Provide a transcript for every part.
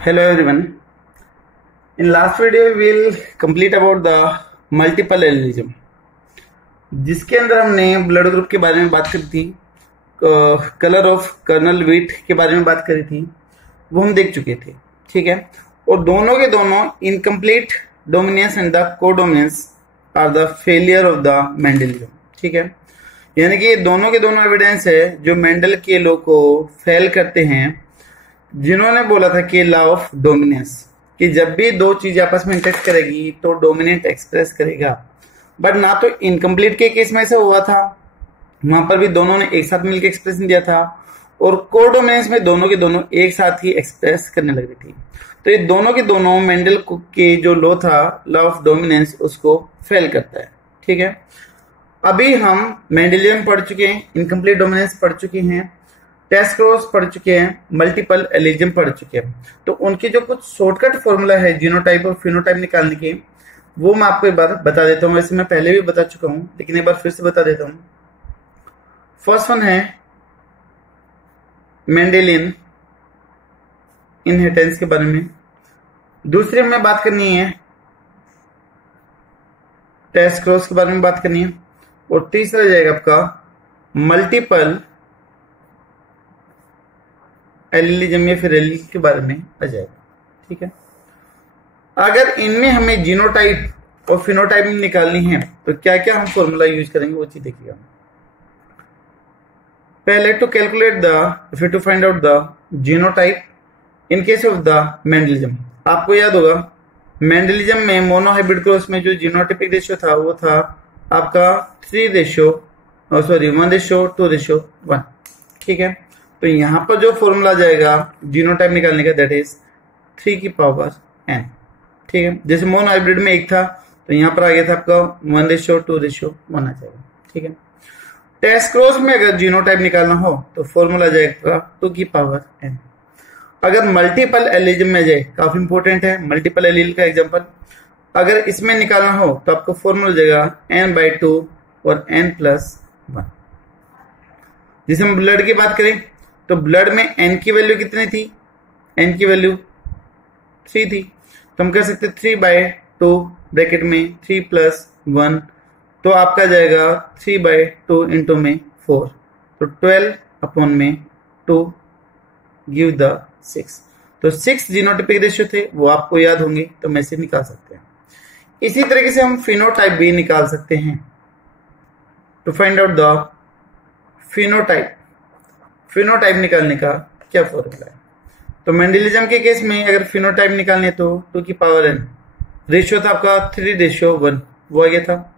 Hello everyone. In last video we will complete about the multiple allelism, जिसके अंदर हमने blood group के बारे में बात करी थी, कलर ऑफ कर्नल व्हीट के बारे में बात करी थी, वो हम देख चुके थे। ठीक है, और दोनों के दोनों incomplete dominance and the codominance are the failure of the Mendelism. ठीक है, यानी कि दोनों के दोनों एविडेंस है जो मेंडल के लॉ को फेल करते हैं, जिन्होंने बोला था कि लॉ ऑफ डोमिनेंस, कि जब भी दो चीजें आपस में इंटरेक्ट करेगी तो डोमिनेंट एक्सप्रेस करेगा। बट ना तो इनकम्प्लीट के केस में ऐसा हुआ था, वहां पर भी दोनों ने एक साथ मिलकर एक्सप्रेशन दिया था, और कोडोमिनेंस में दोनों के दोनों एक साथ ही एक्सप्रेस करने लगी थी। तो ये दोनों के दोनों मेंडल के जो लॉ था, लॉ ऑफ डोमिनेंस, उसको फेल करता है। ठीक है, अभी हम मेंडलिज्म पढ़ चुके हैं, इनकम्प्लीट डोमिनेंस पढ़ चुके हैं, टेस्ट क्रॉस पढ़ चुके हैं, मल्टीपल एलिज्म पढ़ चुके हैं। तो उनके जो कुछ शॉर्टकट फॉर्मूला है जीनोटाइप और फिनोटाइप निकालने के, वो मैं आपको एक बार बता देता हूँ। वैसे मैं पहले भी बता चुका हूँ, लेकिन एक बार फिर से बता देता हूँ। फर्स्ट वन है मेंडेलियन इनहेरिटेंस के बारे में, दूसरी हमें बात करनी है टेस्ट क्रॉस के बारे में बात करनी है, और तीसरा जाएगा आपका मल्टीपल एलिलिज्म या फिर एलील के बारे में आ जाएगा। ठीक है, अगर इनमें हमें जीनोटाइप और फिनोटाइप निकालनी है तो क्या क्या हम फॉर्मूला यूज करेंगे, वो चीज देखिएगा। पहले to calculate the to find out the genotype in case of the Mendelism, आपको याद होगा मेंडलिज्म में मोनोहाइब्रिड क्रॉस में जो जीनोटाइपिक रेशियो था वो था आपका 1:2:1। ठीक है, तो यहां पर जो फॉर्मूला जाएगा जीनोटाइप निकालने का, दैट इज 3n। ठीक है, जैसे मोनो हाइब्रिड में एक था तो यहां पर आ गया था आपका 1:2:1 आ जाएगा। ठीक है, टेस्ट क्रॉस में अगर जीनोटाइप निकालना हो तो फॉर्मूला जाएगा 2n। अगर मल्टीपल एलिज्म में जाए, काफी इंपॉर्टेंट है मल्टीपल एलील का एग्जांपल, अगर इसमें निकालना हो तो आपको फॉर्मूला जाएगा n/2 और n+1। जिसे हम ब्लड की बात करें तो ब्लड में n की वैल्यू कितनी थी, n की वैल्यू 3 थी, तो हम कह सकते 3/2 ब्रैकेट में 3+1, तो आपका जाएगा 3/2 इंटू में 4, तो 12/2 गिव द 6। तो 6 जीनोटाइपिक रेशियो थे, वो आपको याद होंगे, तो मैं इसे निकाल सकते हैं। इसी तरीके से हम फिनोटाइप भी निकाल सकते हैं। To find out the phenotype निकालने का क्या फॉर्मूला है, तो मेंडलिज्म के केस में अगर फिनोटाइप निकालने तो 2n, रेशियो था आपका 3:1, वो आ गया था।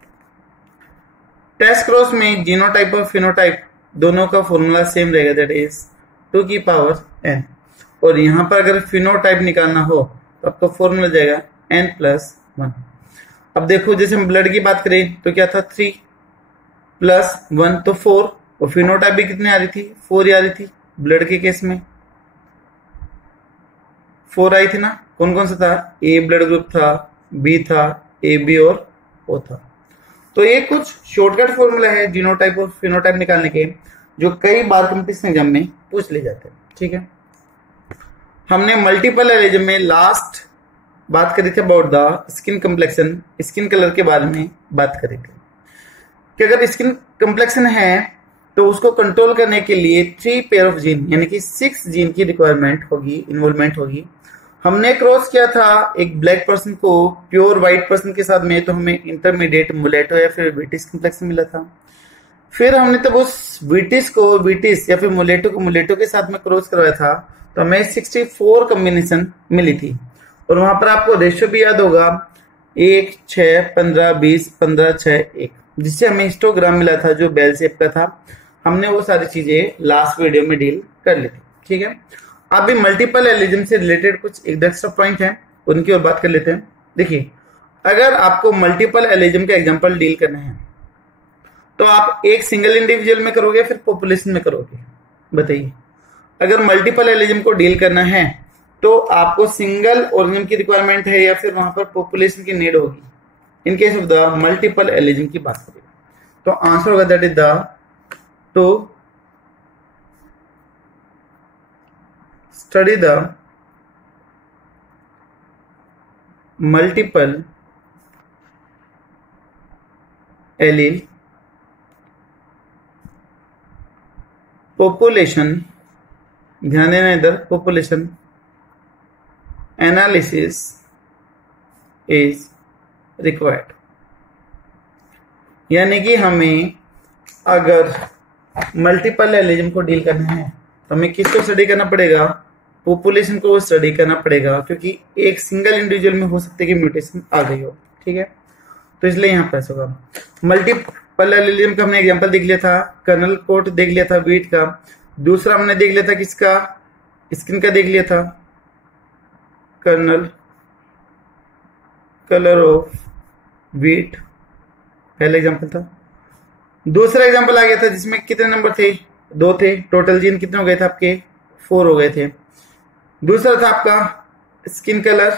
टेस्ट क्रॉस में जीनोटाइप और फिनोटाइप दोनों का फॉर्मूला सेम रहेगा, दैट इज 2n। और यहां पर अगर फिनोटाइप निकालना हो तो आपका फॉर्मूला जाएगा n+1। अब देखो, जैसे हम ब्लड की बात करें तो क्या था 3+1 तो 4, और फिनोटाइप भी कितने आ रही थी, 4 ही आ रही थी। ब्लड के केस में 4 आई थी ना, कौन कौन सा था, ए ब्लड ग्रुप था, बी था, ए बी और ओ था। तो ये कुछ शॉर्टकट फॉर्मूला है जीनोटाइप और फिनोटाइप निकालने के, जो कई बार कंपटीशन एग्जाम में पूछ ले जाते हैं। ठीक है, हमने मल्टीपल एलिज्म में लास्ट बात करी थी about the skin complexion, skin colour के बारे में बात करी थी कि अगर स्किन कम्प्लेक्शन है तो उसको कंट्रोल करने के लिए 3 पेयर ऑफ जीन यानी कि 6 जीन की रिक्वायरमेंट होगी, इन्वॉल्वमेंट होगी। हमने क्रॉस किया था एक ब्लैक पर्सन को प्योर व्हाइट पर्सन के साथ में, तो हमें इंटरमीडिएट मुलेटो या फिर विटिस कम्प्लेक्शन मिला था। फिर हमने तब उस विटिस को विटिस या फिर मुलेटो को मुलेटो के साथ में क्रॉस करवाया था, तो हमें 64 कॉम्बिनेशन मिली थी। और वहां पर आपको रेशियो भी याद होगा 1, 6, 15, 20, 15, 6, 1, जिससे हमें हिस्टोग्राम मिला था जो बेल शेप का था। हमने वो सारी चीजें लास्ट वीडियो में डील कर ली थी। ठीक है, अभी मल्टीपल एलिज्म से रिलेटेड कुछ एक एक्स्ट्रा पॉइंट हैं, उनकी और बात कर लेते हैं। देखिए, अगर आपको मल्टीपल एलिज्म का एग्जांपल डील करना है तो आप एक सिंगल इंडिविजुअल में करोगे फिर पॉपुलेशन में करोगे, बताइए। अगर मल्टीपल एलिज्म को डील करना है तो आपको सिंगल ऑर्गेनिज्म की रिक्वायरमेंट है या फिर वहां पर पॉपुलेशन की नीड होगी। इन case of the multiple allelism की बात करें तो आंसर होगा that is the two study the multiple allele population, ध्यान देना इधर, पॉपुलेशन एनालिसिस इज रिक्वायर्ड। यानी कि हमें अगर मल्टीपल एलिज्म को डील करना है तो हमें किसको स्टडी करना पड़ेगा, पॉपुलेशन को स्टडी करना पड़ेगा, क्योंकि एक सिंगल इंडिविजुअल में हो सकता है कि म्यूटेशन आ गई हो, ठीक है। तो इसलिए यहाँ पर होगा मल्टीपल एलिज्म का हमने एग्जांपल देख लिया था, कर्नल कोट देख लिया था वीट का, दूसरा हमने देख लिया था किसका, स्किन का देख लिया था, कर्नल कलर ऑफ वीट पहला एग्जांपल था। दूसरा एग्जांपल आ गया था जिसमें कितने नंबर थे, 2 थे, टोटल जीन कितने हो गए थे आपके, 4 हो गए थे। दूसरा था आपका स्किन कलर,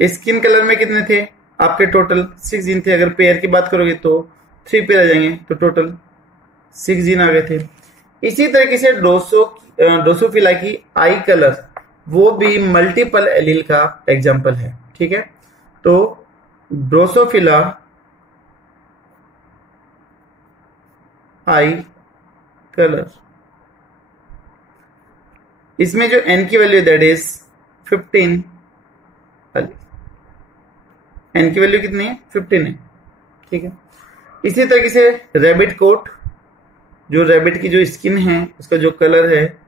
स्किन कलर में कितने थे आपके, टोटल 6 जीन थे। अगर पेयर की बात करोगे तो 3 पेयर आ जाएंगे, तो टोटल 6 जीन आ गए थे। इसी तरीके से ड्रोसोफिला की आई कलर, वो भी मल्टीपल एलील का एग्जाम्पल है, ठीक है। तो ड्रोसोफिला आई कलर, इसमें जो n की वैल्यू दैट इज 15, n की वैल्यू कितनी है, 15 है, ठीक है। इसी तरीके से रैबिट कोट, जो रैबिट की जो स्किन है, उसका जो कलर है,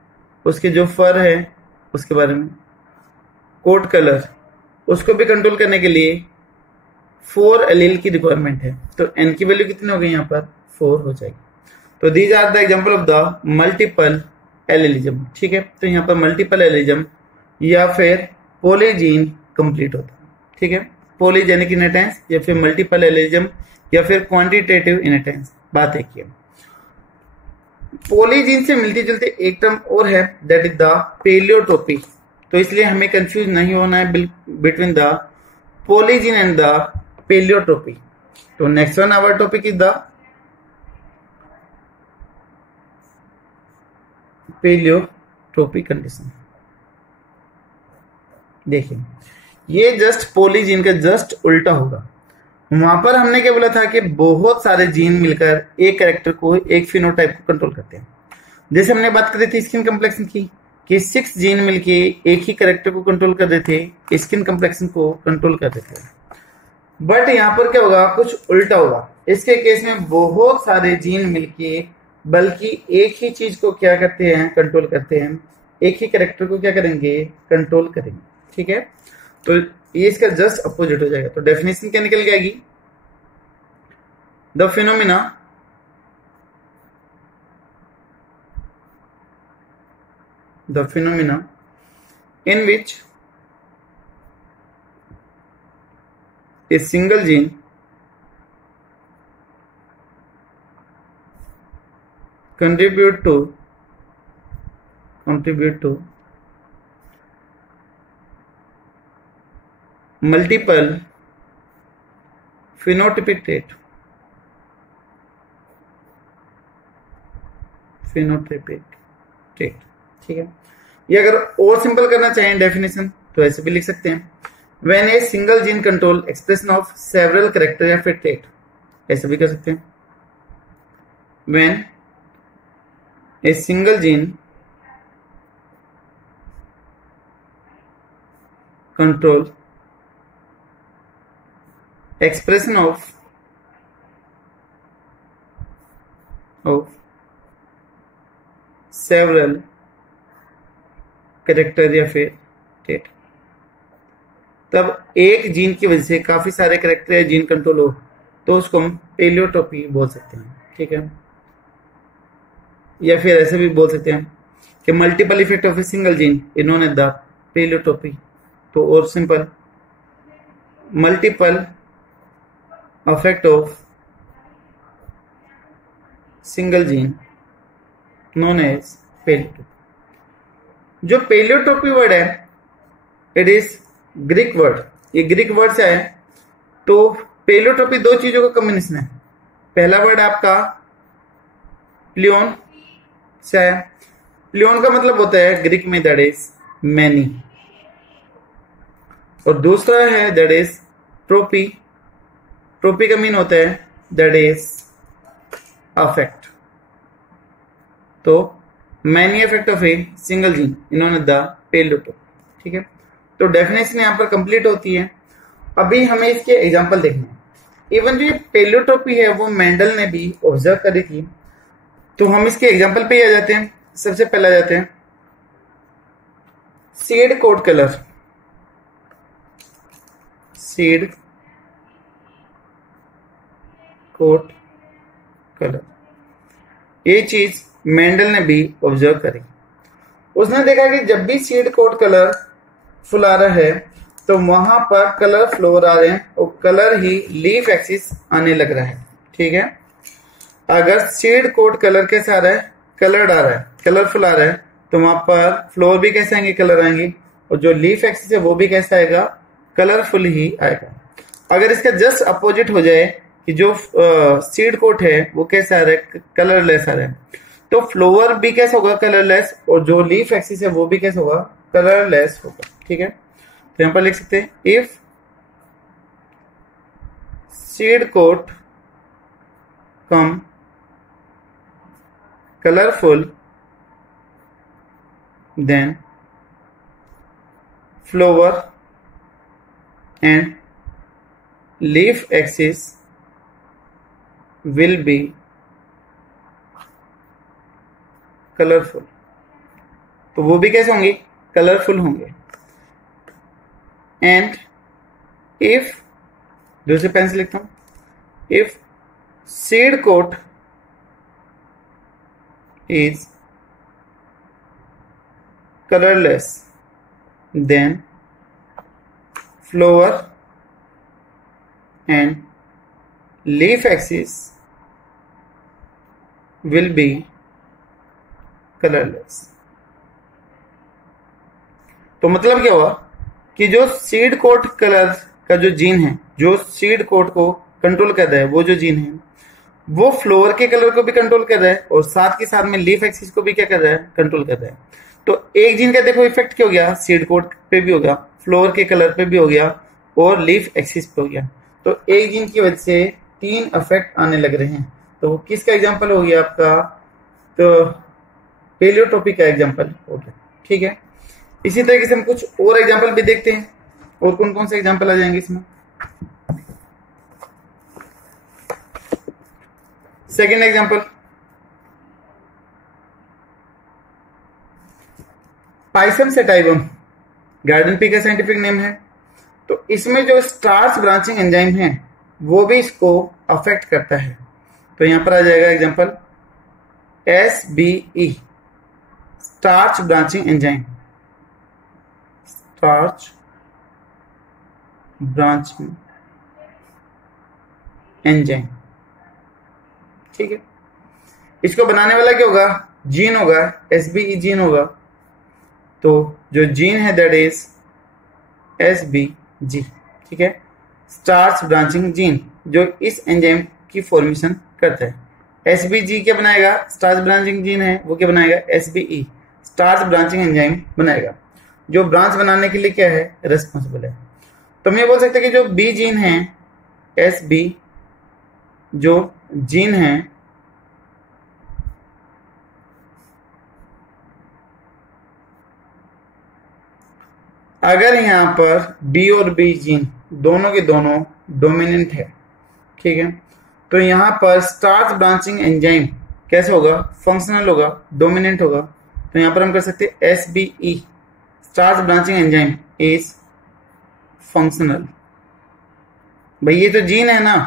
उसके जो फर है, उसके बारे में कोट कलर, उसको भी कंट्रोल करने के लिए 4 एलील की रिक्वायरमेंट है। तो n की वैल्यू कितनी हो गई, यहाँ पर 4 हो जाएगी। तो these are the example of the multiple allelism, ठीक है। तो यहाँ पर मल्टीपल एलिज्म या फिर पॉलीजीन कंप्लीट होता है, ठीक है। पॉलीजेनिक इनहेरिटेंस या फिर मल्टीपल एलिज्म या फिर क्वांटिटेटिव इनहेरिटेंस, बात एक ही है। पॉलीजीन से मिलती जुलती एक टर्म और है, दैट इज द पेलियोट्रोपी। तो इसलिए हमें कंफ्यूज नहीं होना है between the polygene and the pleiotropy. तो next one our topic is the pleiotropy condition. देखिए ये जस्ट पॉलीजीन का जस्ट उल्टा होगा। वहां पर हमने क्या बोला था कि बहुत सारे जीन मिलकर एक कैरेक्टर को, एक फिनोटाइप को कंट्रोल करते हैं। जैसे हमने बात करी थी स्किन कम्प्लेक्शन की, कि 6 जीन मिलके एक ही कैरेक्टर को कंट्रोल कर देते थे, स्किन कम्प्लेक्शन को कंट्रोल कर देते थे। बट यहाँ पर क्या होगा, कुछ उल्टा होगा। इसके केस में बहुत सारे जीन मिलके बल्कि एक ही चीज को क्या करते हैं, कंट्रोल करते हैं, एक ही कैरेक्टर को क्या करेंगे, कंट्रोल करेंगे, ठीक है। तो ये इसका जस्ट अपोजिट हो जाएगा। तो डेफिनेशन क्या निकल के आएगी, the phenomena in which a single gene contribute to multiple phenotypic trait, ठीक है। ये अगर और सिंपल करना चाहें डेफिनेशन तो ऐसे भी लिख सकते हैं, when A single gene control expression of several character या फिर ट्रेट, ऐसे भी कर सकते हैं, when A single gene control expression of several character या फिर ट्रेट, तब एक जीन की वजह से काफी सारे कैरेक्टर या जीन कंट्रोल हो तो उसको हम पेलियोट्रोपी बोल सकते हैं, ठीक है। या फिर ऐसे भी बोल सकते हैं कि multiple effect of a single gene is known as the pleiotropy. तो और simple, multiple effect of single gene known as pleiotropy. जो पेलियोट्रोपी वर्ड है इट इज ग्रीक वर्ड, ये ग्रीक वर्ड से है। तो पेलियोट्रोपी 2 चीजों का कॉम्बिनेशन है। पहला वर्ड आपका प्लियोन से है। प्लियोन का मतलब होता है ग्रीक में दैट इज मैनी, और दूसरा है दैट इज प्रोपी। प्रोपी का मीन होता है दैट इज अफेक्ट। तो many effect of a single gene इन्होंने द पेलोटोपी। ठीक है, तो डेफिनेशन यहां पर कंप्लीट होती है। अभी हमें इसके एग्जांपल देखने हैं। इवन जो ये पेलोटोपी है वो मेंडल ने भी ऑब्जर्व करी थी। तो हम इसके एग्जांपल पे ही आ जाते हैं। सबसे पहले आ जाते हैं seed coat colour. Seed coat colour, ये चीज मेंडल ने भी ऑब्जर्व करी। उसने देखा कि जब भी सीड कोट कलर फुला रहा है तो वहां पर कलर फ्लोर आ रहे हैं और कलर ही लीफ एक्सिस आने लग रहा है। ठीक है, अगर सीड कोट कलर कैसा आ रहा है, कलर्ड आ रहा है, कलरफुल आ रहा है, तो वहां पर फ्लोर भी कैसे आएंगे, कलर आएंगे, और जो लीफ एक्सिस है वो भी कैसा आएगा, कलरफुल ही आएगा। अगर इसका जस्ट अपोजिट हो जाए कि जो सीड कोट है वो कैसा आ रहा है, कलरलेस आ रहा है, तो फ्लोवर भी कैसा होगा, कलरलेस, और जो लीफ एक्सिस है वो भी कैसा होगा, कलरलेस होगा। ठीक है, तो यहां पर लिख सकते हैं if seed coat come colorful then flower and leaf axis will be colorful। तो वो भी कैसे होंगे, कलरफुल होंगे। एंड इफ, दूसरे पेन से लिखता हूं, if seed coat is colorless then flower and leaf axis will be colorless। तो मतलब क्या हुआ कि जो सीड कोट कलर का जो जीन है, जो सीड कोट को कंट्रोल कर रहा है, वो जो जीन है वो फ्लोवर के कलर को भी कंट्रोल कर रहा है और साथ के साथ में लीफ एक्सिस को भी क्या कर रहा है, कंट्रोल कर रहा है। तो एक जीन का देखो इफेक्ट क्या हो गया, सीड कोट पे भी हो गया, फ्लोवर के कलर पे भी हो गया और लीफ एक्सिस पे हो गया। तो एक जीन की वजह से 3 इफेक्ट आने लग रहे हैं। तो किसका एग्जाम्पल हो गया आपका, तो पेलियोट्रोपी का एग्जाम्पल हो गया। ठीक है, इसी तरीके से हम कुछ और एग्जाम्पल भी देखते हैं। और कौन कौन से एग्जाम्पल आ जाएंगे इसमें। Second example, Pisum sativum, garden pea का साइंटिफिक नेम है। तो इसमें जो स्टार्च ब्रांचिंग एंजाइम है वो भी इसको अफेक्ट करता है। तो यहां पर आ जाएगा example SBE, starch branching enzyme, starch branching enzyme. ठीक है, इसको बनाने वाला क्या होगा, जीन होगा, SBE जीन होगा। तो जो जीन है दैट इज SBG। ठीक है, स्टार्च ब्रांचिंग जीन, जो इस एंजाइम की फॉर्मेशन करता है। SBG क्या बनाएगा, स्टार्च ब्रांचिंग जीन है वो क्या बनाएगा, SBE, स्टार्च ब्रांचिंग एंजाइम बनाएगा, जो ब्रांच बनाने के लिए क्या है, रेस्पॉन्सिबल है। तो हम ये बोल सकते हैं कि जो B जीन है, SB जो जीन है, अगर यहां पर B और B जीन दोनों के दोनों डोमिनेंट है, ठीक है, तो यहां पर स्टार्च ब्रांचिंग एंजाइम कैसे होगा, फंक्शनल होगा, डोमिनेंट होगा। तो यहां पर हम कर सकते हैं SBE, starch branching enzyme is functional. भाई ये तो जीन है ना,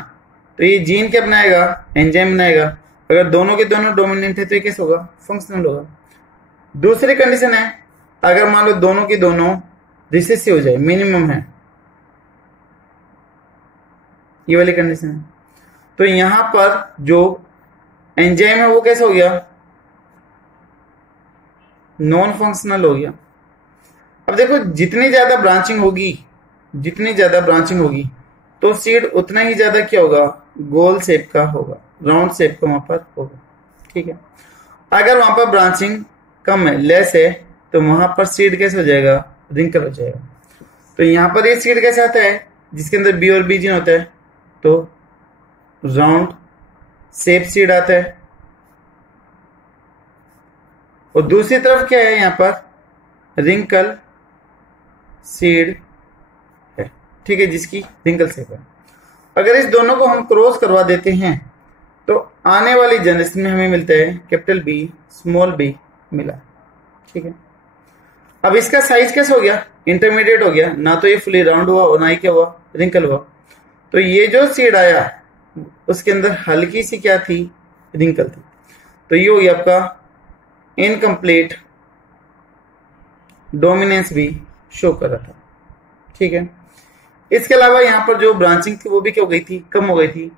तो ये जीन क्या बनाएगा, एंजाइम बनाएगा। अगर दोनों के दोनों डोमिनेंट है तो ये कैसे होगा, फंक्शनल होगा। दूसरी कंडीशन है, अगर मान लो दोनों के दोनों रिसेसिव हो जाए, मिनिमम है, ये वाली कंडीशन है, तो यहां पर जो एंजाइम है वो कैसा हो गया, नॉन फंक्शनल हो गया। अब देखो जितनी ज्यादा ब्रांचिंग होगी, जितनी ज्यादा ब्रांचिंग होगी तो सीड उतना ही ज्यादा क्या होगा, गोल शेप का होगा, राउंड शेप का वहां पर होगा। ठीक है, अगर वहां पर ब्रांचिंग कम है, लेस है, तो वहां पर सीड कैसे हो जाएगा, रिंकल हो जाएगा। तो यहां पर ये सीड कैसा आता है जिसके अंदर बी और बी जीन होता है, तो राउंड शेप सीड आता है। और दूसरी तरफ क्या है, यहां पर रिंकल सीड है, ठीक है, जिसकी रिंकल शेप है। अगर इस दोनों को हम क्रॉस करवा देते हैं तो आने वाली जनरेशन में हमें मिलता है कैपिटल बी स्मॉल बी मिला, ठीक है। अब इसका साइज कैसे हो गया, इंटरमीडिएट हो गया, ना तो ये फुली राउंड हुआ और ना ही क्या हुआ, रिंकल हुआ। तो ये जो सीड आया उसके अंदर हल्की सी क्या थी, रिंकल थी। तो ये हो गया आपका इनकम्प्लीट डोमिनेंस भी शो कर रहा था, ठीक है। इसके अलावा यहां पर जो ब्रांचिंग थी वो भी क्या हो गई थी, कम हो गई थी।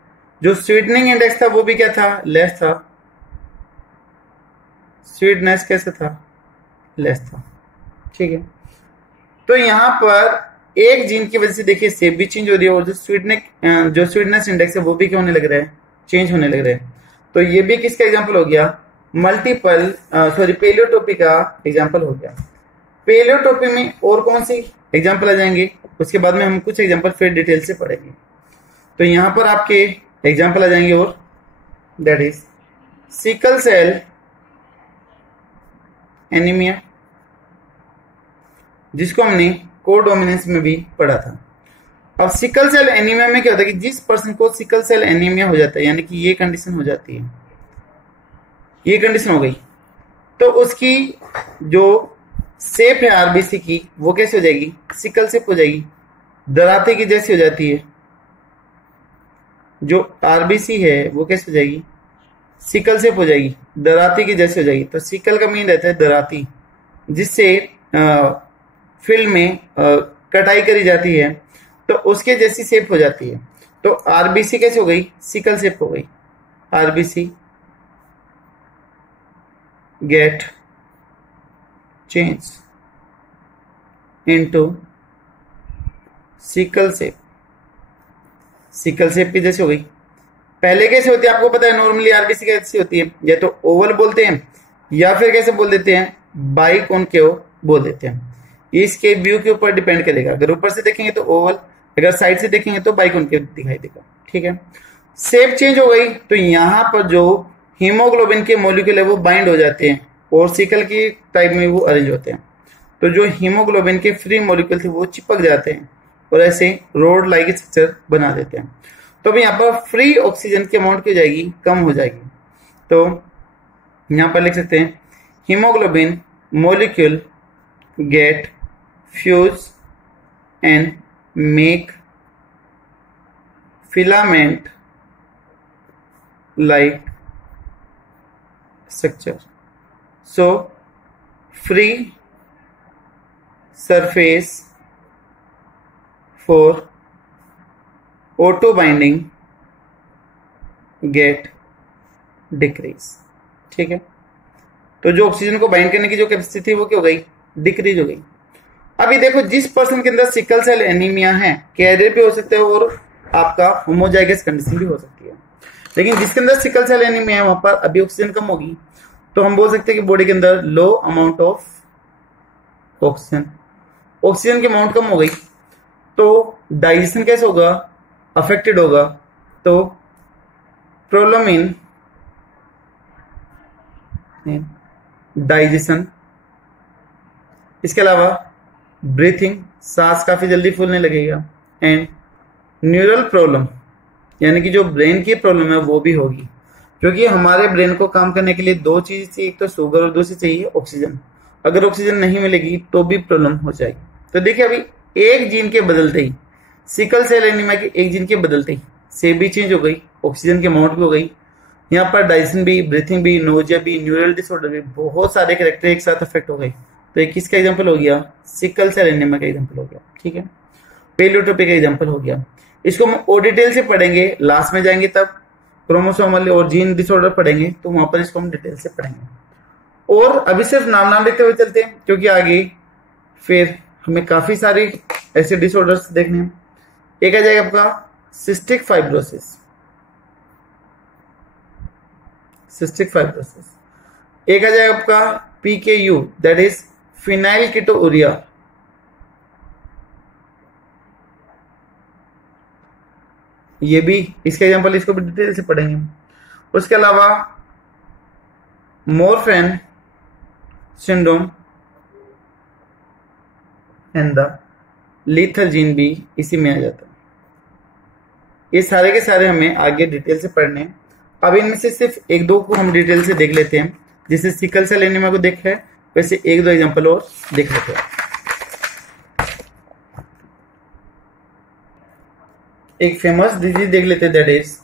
जो स्वीटनिंग इंडेक्स था वो भी क्या था, लेस था। स्वीटनेस कैसे था, लेस था, ठीक है। तो यहां पर एक जीन की वजह से देखिए शेप भी चेंज हो रही है और जो स्वीटनेस इंडेक्स है वो भी क्या होने लग रहा है, चेंज होने लग रहा है। तो ये भी किसका एग्जांपल हो गया, पेलियोटोपी का एग्जांपल हो गया। पेलियोटोपी में और कौन सी एग्जांपल आ जाएंगे, उसके बाद में हम कुछ एग्जांपल फिर डिटेल से पढ़ेंगे। तो यहां पर आपके एग्जांपल आ जाएंगे और that is sickle cell anaemia, जिसको हमने कोडोमिनेंस में भी पढ़ा था। अब सिकल सेल एनीमिया में क्या होता है कि जिस पर्सन को सिकल सेल एनीमिया हो जाता है, यानी कि ये कंडीशन हो जाती है, ये कंडीशन हो गई, तो उसकी जो शेप है आरबीसी की वो कैसे हो जाएगी, सिकल शेप हो जाएगी, दराते की जैसी हो जाती है। जो आरबीसी है वो कैसे हो जाएगी, सिकल शेप हो जाएगी, दराती की जैसी हो जाएगी। तो सिकल का मीन रहता है दराती, जिससे फील्ड में कटाई करी जाती है, तो उसके जैसी शेप हो जाती है। तो आरबीसी कैसे हो गई, सिकल शेप हो गई। RBC get change into sickle shape, sickle shape की जैसे हो गई। पहले कैसे होती है आपको पता है, नॉर्मली आरबीसी कैसी होती है, या तो ओवल बोलते हैं या फिर कैसे बोल देते हैं, बाइकॉनकेव बोल देते हैं। इसके व्यू के ऊपर डिपेंड करेगा, अगर ऊपर से देखेंगे तो ओवल, अगर साइड से देखेंगे तो बाइकॉनकेव दिखाई देगा, ठीक है। शेप चेंज हो गई, तो यहां पर जो हीमोग्लोबिन के मॉलिक्यूल है वो बाइंड हो जाते हैं और सिकल की टाइप में वो अरेंज होते हैं। तो जो हीमोग्लोबिन के फ्री मॉलिक्यूल थे वो चिपक जाते हैं और ऐसे रोड लाइक स्ट्रक्चर बना देते हैं। तो अब यहाँ पर फ्री ऑक्सीजन की अमाउंट क्या जाएगी, कम हो जाएगी। तो यहाँ पर लिख सकते हैं haemoglobin molecule get fuse and make filament like structure, so free surface for auto binding get decrease, ठीक है। तो जो ऑक्सीजन को बाइंड करने की जो कैपेसिटी थी वो क्या हो गई, डिक्रीज हो गई। अभी देखो जिस पर्सन के अंदर सिकल सेल एनीमिया है, कैरियर भी हो सकता है और आपका होमोजाइगस कंडीशन भी हो सकती है, लेकिन जिसके अंदर सिकल सेल एनीमिया है वहां पर अभी ऑक्सीजन कम होगी, तो हम बोल सकते हैं कि बॉडी के अंदर लो अमाउंट ऑफ ऑक्सीजन, ऑक्सीजन की अमाउंट कम हो गई, तो डाइजेशन कैसे होगा, अफेक्टेड होगा। तो प्रॉब्लम इन डाइजेशन, इसके अलावा ब्रीथिंग, सांस काफी जल्दी फूलने लगेगा, एंड न्यूरल प्रॉब्लम, यानी कि जो ब्रेन की प्रॉब्लम है वो भी होगी, क्योंकि हमारे ब्रेन को काम करने के लिए दो चीज चाहिए, एक तो शुगर और दूसरी चाहिए ऑक्सीजन। अगर ऑक्सीजन नहीं मिलेगी तो भी प्रॉब्लम हो जाएगी। तो देखिए अभी एक जीन के बदलते ही, सिकल सेल एनीमिया के एक जीन के बदलते ही शेप भी चेंज हो गई, ऑक्सीजन की अमाउंट भी हो गई, यहाँ पर डाइजेशन भी, ब्रीथिंग भी, नोजिया भी, न्यूरल डिसऑर्डर भी, बहुत सारे कैरेक्टर एक साथ अफेक्ट हो गए। तो एक किसका एग्जांपल हो गया, सिकल सेल एनीमिया का एग्जांपल हो गया, ठीक है। पेलियोटोपी का एग्जांपल हो गया। इसको हम और डिटेल से पढ़ेंगे, लास्ट में जाएंगे तब क्रोमोसोमल और जीन डिसऑर्डर पढ़ेंगे, तो वहां पर इसको हम डिटेल से पढ़ेंगे। और अभी सिर्फ नाम लिखते हुए चलते हैं, क्योंकि आगे फिर हमें काफी सारे ऐसे डिसऑर्डर्स देखने हैं। एक आ जाएगा आपका सिस्टिक फाइब्रोसिस, सिस्टिक फाइब्रोसिस। एक आ जाएगा आपका PKU, दैट इज फिनाइल कीटोउरिया। ये भी इसका एग्जांपल, इसको भी डिटेल से पढ़ेंगे। उसके अलावा Marfan syndrome and the lethal gene भी इसी में आ जाता है। ये सारे के सारे हमें आगे डिटेल से पढ़ने हैं। अब इनमें से सिर्फ एक दो को हम डिटेल से देख लेते हैं। जैसे सिकल सेल एनीमिया को देखा है, वैसे एक दो एग्जांपल और देख लेते हैं। एक फेमस डिजीज देख लेते हैं, दैट इज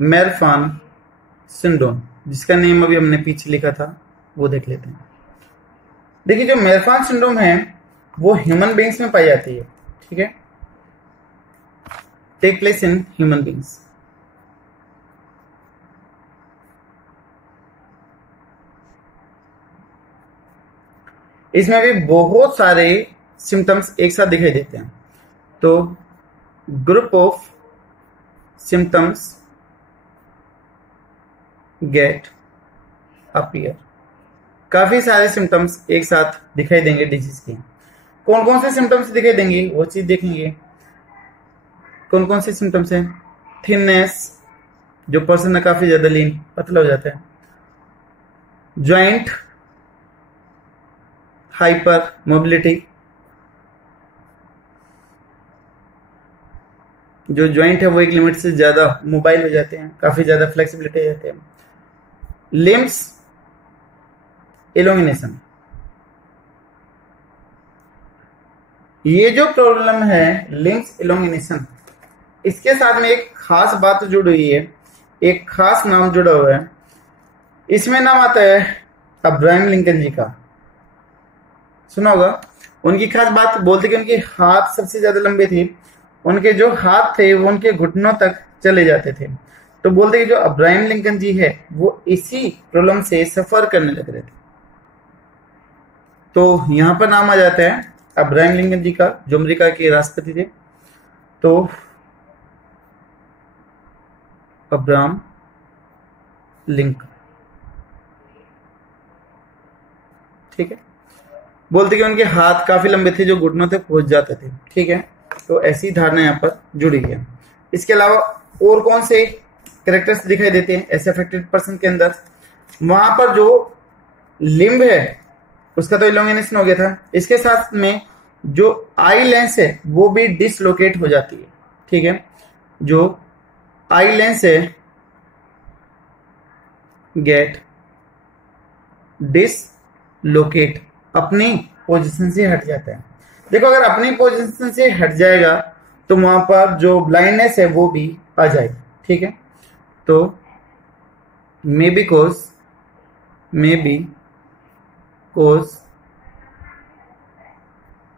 मेरफान सिंड्रोम, जिसका नेम अभी हमने पीछे लिखा था, वो देख लेते हैं। देखिए, जो मेरफान सिंड्रोम है वो ह्यूमन बींग्स में पाई जाती है, ठीक है, take place in human beings. इसमें भी बहुत सारे सिम्टम्स एक साथ दिखाई देते हैं। तो group of symptoms get appear, काफी सारे सिम्टम्स एक साथ दिखाई देंगे डिजीज के। कौन कौन से सिम्टम्स दिखाई देंगे वो चीज देखेंगे। कौन कौन से सिम्टम्स हैं? थिननेस, जो पर्सन है काफी ज्यादा लीन, पतला हो जाता है। ज्वाइंट हाइपर मोबिलिटी, जो ज्वाइंट है वो एक लिमिट से ज्यादा मोबाइल हो जाते हैं, काफी ज्यादा फ्लेक्सिबिलिटी हो जाते हैं। लिम्स एलोंगिनेशन, ये जो प्रॉब्लम है लिम्स एलोंगिनेशन, इसके साथ में एक खास बात जुड़ी हुई है, एक खास नाम जुड़ा हुआ है। इसमें नाम आता है अब्राहम लिंकन जी का, सुना होगा। उनकी खास बात बोलते कि उनके हाथ सबसे ज्यादा लंबे थे, उनके जो हाथ थे वो उनके घुटनों तक चले जाते थे। तो बोलते कि जो अब्राहम लिंकन जी है वो इसी प्रॉब्लम से सफर करने लग रहे थे। तो यहां पर नाम आ जाता है अब्राहम लिंकन जी का, जो अमेरिका के राष्ट्रपति थे। तो अब्राहम लिंकन, ठीक है, बोलते कि उनके हाथ काफी लंबे थे जो घुटनों तक पहुंच जाते थे, ठीक है। तो ऐसी धारणा यहाँ पर जुड़ी है। इसके अलावा और कौन से कैरेक्टर्स दिखाई देते हैं ऐसे अफेक्टेड पर्सन के अंदर? वहां पर जो लिम्ब है उसका तो इलोंगेशन हो गया था, इसके साथ में जो आई लेंस है वो भी डिसलोकेट हो जाती है, ठीक है। जो आई लेंस है गेट डिसलोकेट, अपनी पोजीशन से हट जाता है। देखो, अगर अपनी पोजीशन से हट जाएगा तो वहां पर जो ब्लाइंडनेस है वो भी आ जाएगी, ठीक है। तो मे बी कोज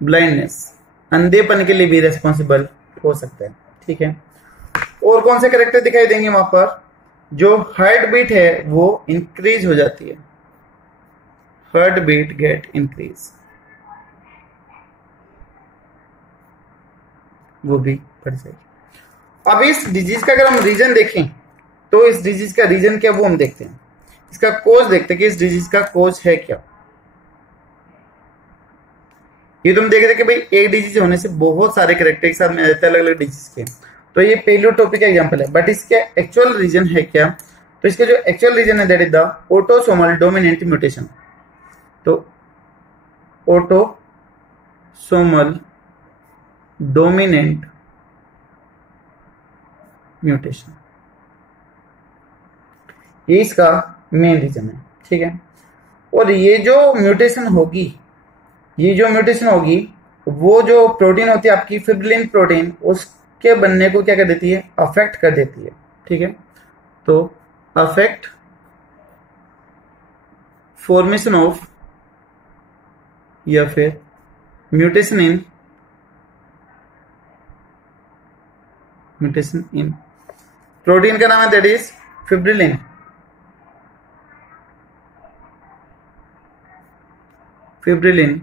ब्लाइंडनेस, अंधेपन के लिए भी रेस्पॉन्सिबल हो सकता है, ठीक है। और कौन से कैरेक्टर दिखाई देंगे वहां पर? जो हार्ट बीट है वो इंक्रीज हो जाती है, हार्ट बीट गेट इंक्रीज, वो भी बढ़ जाएगी। अब इस डिजीज का अगर हम रीजन देखें तो इस डिजीज का रीजन क्या वो हम देखते हैं। इसका कोज देखते हैं कि इस डिजीज का कोज है क्या। ये तुम देख रहे कि भाई एक डिजीज होने से बहुत सारे कैरेक्टर एक साथ में आ जाते हैं अलग अलग डिजीज के। तो ये पेलियोटोपी का एग्जांपल है, बट इसके एक्चुअल रीजन है क्या? तो इसके जो एक्चुअल रीजन है that is the autosomal dominant mutation. तो ऑटोसोमल डोमिनेंट म्यूटेशन, ये इसका मेन रीजन है, ठीक है। और ये जो म्यूटेशन होगी वो जो प्रोटीन होती है आपकी फिब्रिलिन प्रोटीन, उसके बनने को क्या कर देती है? अफेक्ट कर देती है, ठीक है। तो अफेक्ट फॉर्मेशन ऑफ या फिर म्यूटेशन इन प्रोटीन का नाम है दैट इज फिब्रिलिन। फिब्रिलिन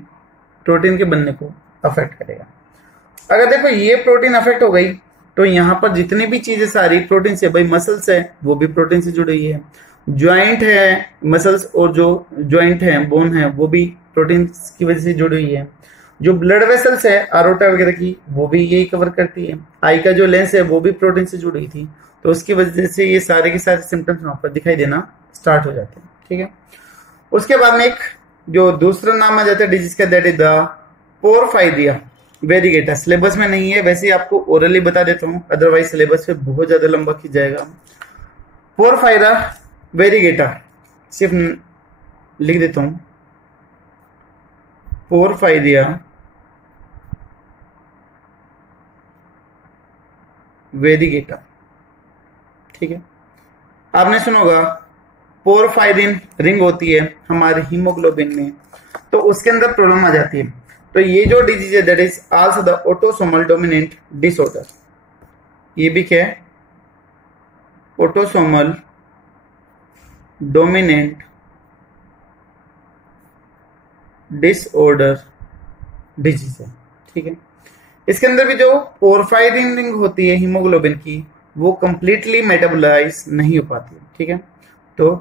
प्रोटीन के बनने को अफेक्ट करेगा। अगर देखो ये प्रोटीन अफेक्ट हो गई तो यहां पर जितनी भी चीजें सारी प्रोटीन से, भाई मसल्स है वो भी प्रोटीन से जुड़ी हुई है, ज्वाइंट है मसल्स और जो ज्वाइंट है बोन है वो भी प्रोटीन की वजह से जुड़ी हुई है। जो ब्लड वेसल्स है आरोटा वगैरह की, वो भी यही कवर करती है। आई का जो लेंस है वो भी प्रोटीन से जुड़ी थी, तो उसकी वजह से ये सारे के सारे सिम्टम्स वहां पर दिखाई देना स्टार्ट हो जाते हैं। ठीक है, उसके बाद में एक जो दूसरा नाम आ जाता है डिजीज का, दैट इज द पोरफायरिया वेरिगेटा। सिलेबस में नहीं है, वैसे ही आपको ओरली बता देता हूँ, अदरवाइज सिलेबस पे बहुत ज्यादा लंबा खींच जाएगा। पोरफायरा वेरिगेटा सिर्फ लिख देता हूं, पोरफायरिया वेरिगेटा। ठीक है, आपने सुना होगा पोरफायरिन रिंग होती है हमारे हीमोग्लोबिन में, तो उसके अंदर प्रॉब्लम आ जाती है। तो ये जो डिजीज है that is also the autosomal dominant disorder. ये भी क्या है? ऑटोसोमल डोमिनेंट डिसऑर्डर डिजीज है। ठीक है, इसके अंदर भी जो पोरफायरिन रिंग होती है हीमोग्लोबिन की, वो कंप्लीटली मेटाबोलाइज नहीं हो पाती है। ठीक है, तो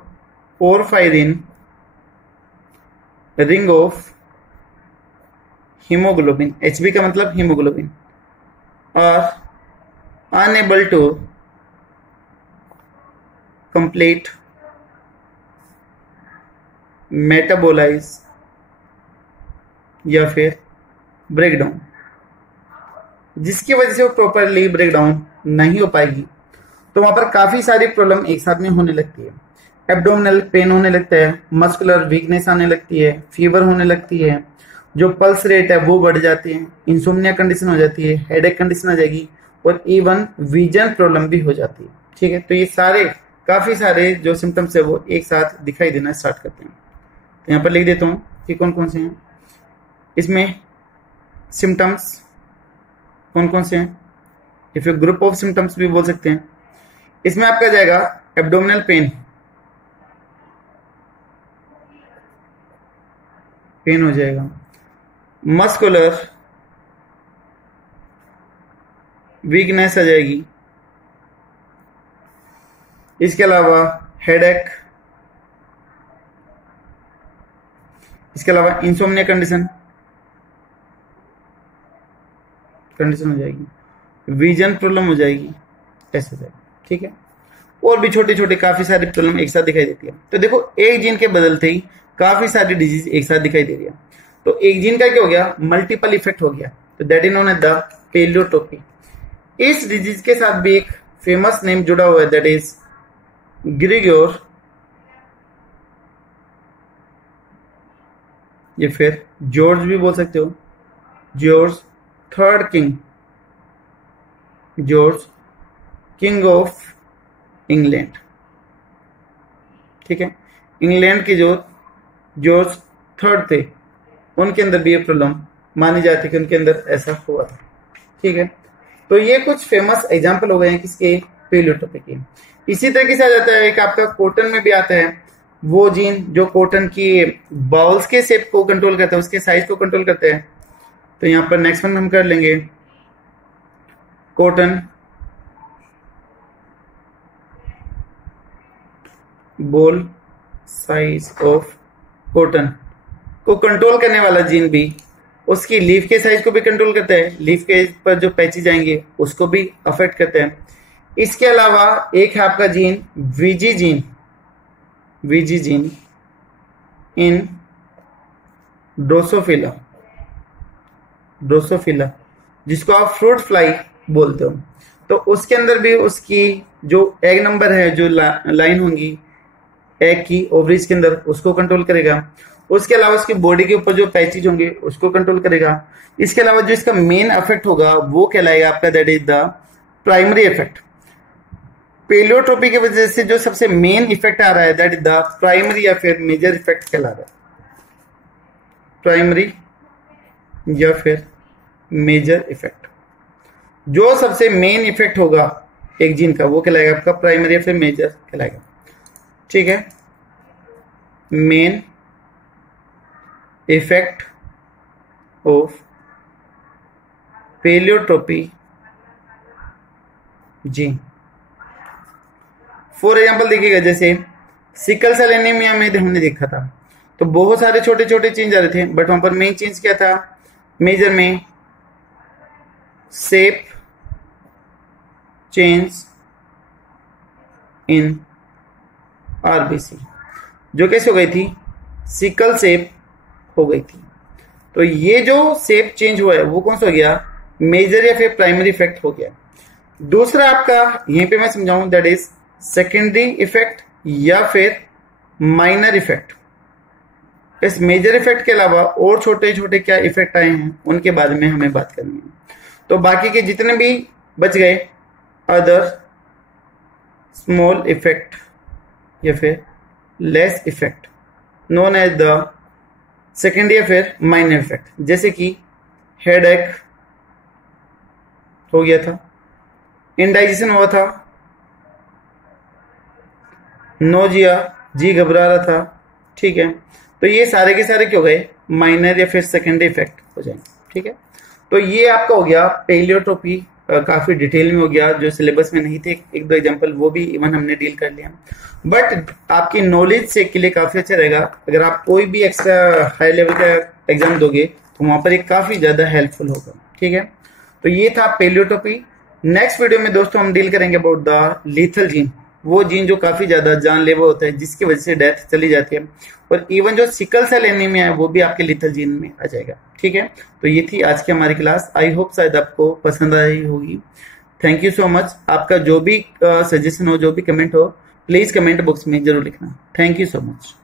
porphyrin ring of haemoglobin, Hb का मतलब haemoglobin, are unable to complete metabolise या फिर ब्रेकडाउन, जिसकी वजह से वो प्रॉपरली ब्रेकडाउन नहीं हो पाएगी। तो वहां पर काफी सारी प्रॉब्लम एक साथ में होने लगती है। एब्डोमिनल पेन होने लगता है, मस्कुलर वीकनेस आने लगती है, फीवर होने लगती है, जो पल्स रेट है वो बढ़ जाती है, इंसोम्निया कंडीशन हो जाती है, हेडेक कंडीशन आ जाएगी, और इवन विजन प्रॉब्लम भी हो जाती है। ठीक है, तो ये सारे काफी सारे जो सिम्टम्स है वो एक साथ दिखाई देना स्टार्ट करते हैं। तो यहाँ पर लिख देता हूँ कि कौन कौन से हैं इसमें सिम्टम्स, कौन कौन से हैं, या फिर ग्रुप ऑफ सिम्टम्स भी बोल सकते हैं। इसमें आपका जाएगा एब्डोमिनल पेन, पेन हो जाएगा, मस्कुलर वीकनेस आ जाएगी, इसके अलावा हेडेक, इसके अलावा इंसोम्निया कंडीशन हो जाएगी, विजन प्रॉब्लम हो जाएगी, ऐसे जाएगी। ठीक है, और भी छोटे छोटे काफी सारी प्रॉब्लम एक साथ दिखाई देती है। तो देखो, एक जीन के बदलते ही काफी सारी डिजीज एक साथ दिखाई दे रही है। तो एक जीन का क्या हो गया? मल्टीपल इफेक्ट हो गया, तो that is known as the pleiotropy. इस डिजीज के साथ भी एक फेमस नेम जुड़ा हुआ है, दैट इज ग्रिगोर या फिर जॉर्ज भी बोल सकते हो, George third king, George king of England. ठीक है, इंग्लैंड के जो जॉर्ज थर्ड थे उनके अंदर भी ये प्रॉब्लम मानी जाती है कि उनके अंदर ऐसा हुआ था। ठीक है, तो ये कुछ फेमस एग्जांपल हो गए हैं किसके? पेलियोटोपी के। इसी तरीके से आ जाता है एक आपका कॉटन में भी आता है वो जीन जो कॉटन की बाउल्स के शेप को कंट्रोल करता है, उसके साइज को कंट्रोल करता है। तो यहाँ पर नेक्स्ट वन हम कर लेंगे cotton ball size of cotton को कंट्रोल करने वाला जीन भी उसकी लीफ के साइज को भी कंट्रोल करता है, लीफ के पर जो पैचेज आएंगे उसको भी अफेक्ट करता है। इसके अलावा एक है आपका gene VG gene in drosophila, जिसको आप फ्रूट फ्लाई बोलते हो। तो उसके अंदर भी उसकी जो एग नंबर है, जो लाइन होंगी एग की ओवरीज के अंदर, उसको कंट्रोल करेगा। उसके अलावा उसकी बॉडी के ऊपर जो पैचेज होंगे उसको कंट्रोल करेगा। इसके अलावा जो इसका मेन इफेक्ट होगा वो कहलाएगा आपका, that is the primary effect. Pleiotropy की वजह से जो सबसे मेन इफेक्ट आ रहा है दैट इज द प्राइमरी या फिर मेजर इफेक्ट कहला रहा है, प्राइमरी या फिर मेजर इफेक्ट। जो सबसे मेन इफेक्ट होगा एक जीन का वो कहलाएगा आपका प्राइमरी या फिर मेजर कहलाएगा। ठीक है, main effect of pleiotropy gene. For example देखिएगा, जैसे सिकल सेल एनीमिया में हमने देखा था तो बहुत सारे छोटे छोटे चेंज आ रहे थे, बट वहां पर मेन चेंज क्या था? मेजर में शेप चेंज इन आरबीसी, जो कैसे हो गई थी, सिकल शेप हो गई थी। तो ये जो शेप चेंज हुआ है वो कौन सा हो गया, मेजर या फिर प्राइमरी इफेक्ट हो गया। दूसरा आपका यहीं पे मैं समझाऊं, दैट इज सेकेंडरी इफेक्ट या फिर माइनर इफेक्ट। इस मेजर इफेक्ट के अलावा और छोटे छोटे क्या इफेक्ट आए हैं उनके बारे में हमें बात करनी है। तो बाकी के जितने भी बच गए अदर स्मॉल इफेक्ट या फिर less effect known as the secondary या फिर माइनर इफेक्ट, जैसे कि हेडेक हो गया था, इंडाइजेशन हुआ था, नोजिया, जी घबरा रहा था, ठीक है। तो ये सारे के सारे क्या हो गए, माइनर या फिर सेकेंडरी इफेक्ट हो जाएंगे, ठीक है। तो ये आपका हो गया पेलियोटोपी, काफी डिटेल में हो गया, जो सिलेबस में नहीं थे, एक दो एग्जांपल वो भी इवन हमने डील कर लिया। बट आपकी नॉलेज से के लिए काफी अच्छा रहेगा, अगर आप कोई भी एक्स्ट्रा हाई लेवल का एग्जाम दोगे तो वहां पर एक काफी ज्यादा हेल्पफुल होगा, ठीक है। तो ये था पेलियोटोपी। नेक्स्ट वीडियो में दोस्तों हम डील करेंगे अबाउट द लीथल जीन, वो जीन जो काफी ज्यादा जानलेवा होता है, जिसकी वजह से डेथ चली जाती है, और इवन जो सिकल सेल एनीमिया है वो भी आपके लीथल जीन में आ जाएगा, ठीक है। तो ये थी आज की हमारी क्लास, आई होप शायद आपको पसंद आई होगी। Thank you so much. आपका जो भी सजेशन हो, जो भी कमेंट हो, प्लीज कमेंट बॉक्स में जरूर लिखना। Thank you so much.